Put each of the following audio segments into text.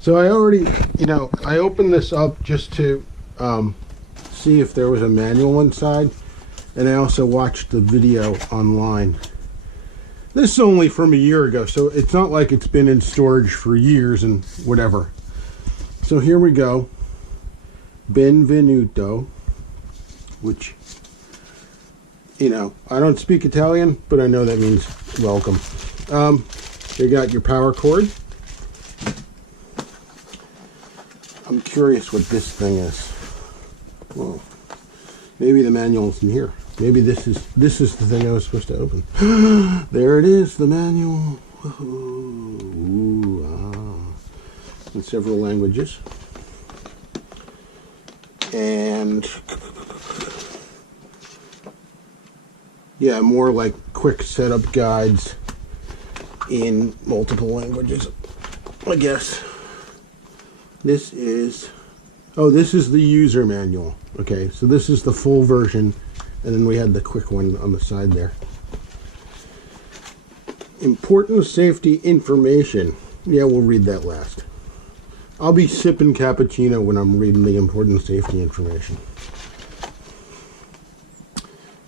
So I already, I opened this up just to see if there was a manual inside, and I also watched the video online. This is only from a year ago, so it's not like it's been in storage for years and whatever. So here we go. Benvenuto, which, I don't speak Italian, but I know that means welcome. You got your power cord. I'm curious what this thing is. Well, maybe the manual's in here. Maybe this is the thing I was supposed to open. There it is, the manual. In several languages. And yeah, more like quick setup guides in multiple languages, I guess. This is the user manual. Okay, so this is the full version, and then we had the quick one on the side there. Important safety information. Yeah, we'll read that last. I'll be sipping cappuccino when I'm reading the important safety information.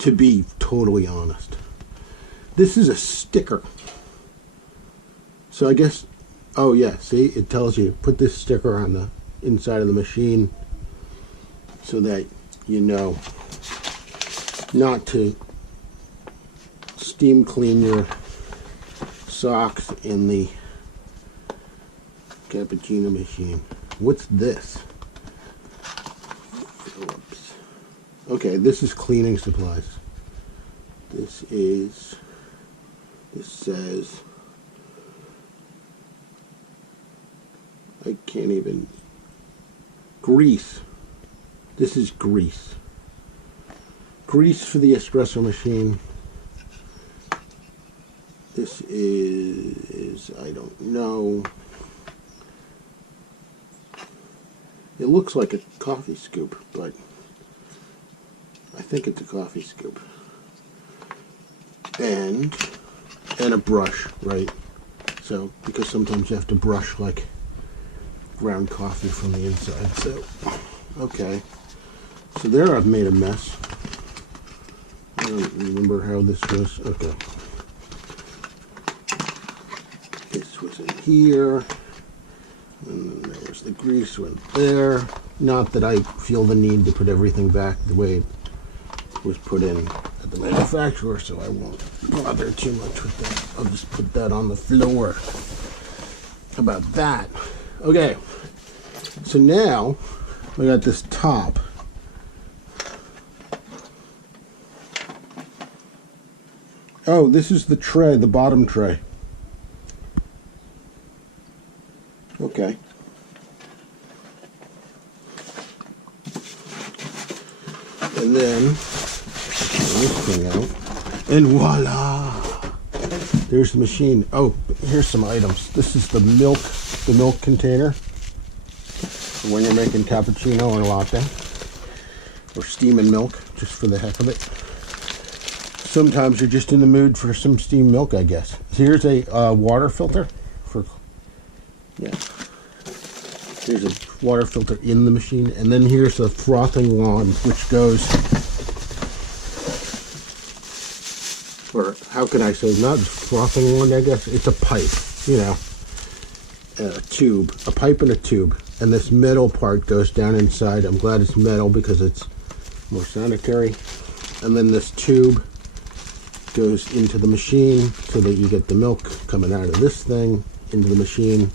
To be totally honest. This is a sticker. So I guess, oh yeah, see, it tells you, put this sticker on the inside of the machine so that you know not to steam clean your socks in the cappuccino machine. What's this? Phillips. Okay, this is cleaning supplies. This says, I can't even, grease. This is grease. Grease for the espresso machine. This is, I don't know. It looks like a coffee scoop, but I think it's a coffee scoop. And a brush, right? So, because sometimes you have to brush like ground coffee from the inside. So, okay. So there I've made a mess. I don't remember how this was. Okay. This was in here. And then there's the grease went there. Not that I feel the need to put everything back the way it was put in at the manufacturer, so I won't bother too much with that. I'll just put that on the floor. How about that? Okay. So now we got this top. Oh, this is the tray, the bottom tray. Okay. And then this thing out, and voila! There's the machine. Oh, here's some items. This is the milk container for when you're making cappuccino or latte, or steaming milk, just for the heck of it. Sometimes you're just in the mood for some steamed milk, I guess. So here's a water filter for, yeah. There's a water filter in the machine, and then here's a frothing wand, which goes, or how can I say, not frothing wand, I guess, it's a pipe, a tube, a pipe and a tube, and this metal part goes down inside. I'm glad it's metal because it's more sanitary. And then this tube goes into the machine so that you get the milk coming out of this thing into the machine,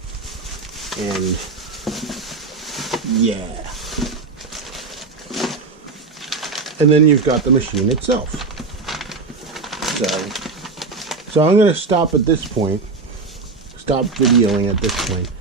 and yeah. And then you've got the machine itself. So I'm going to stop at this point. Stop videoing at this point.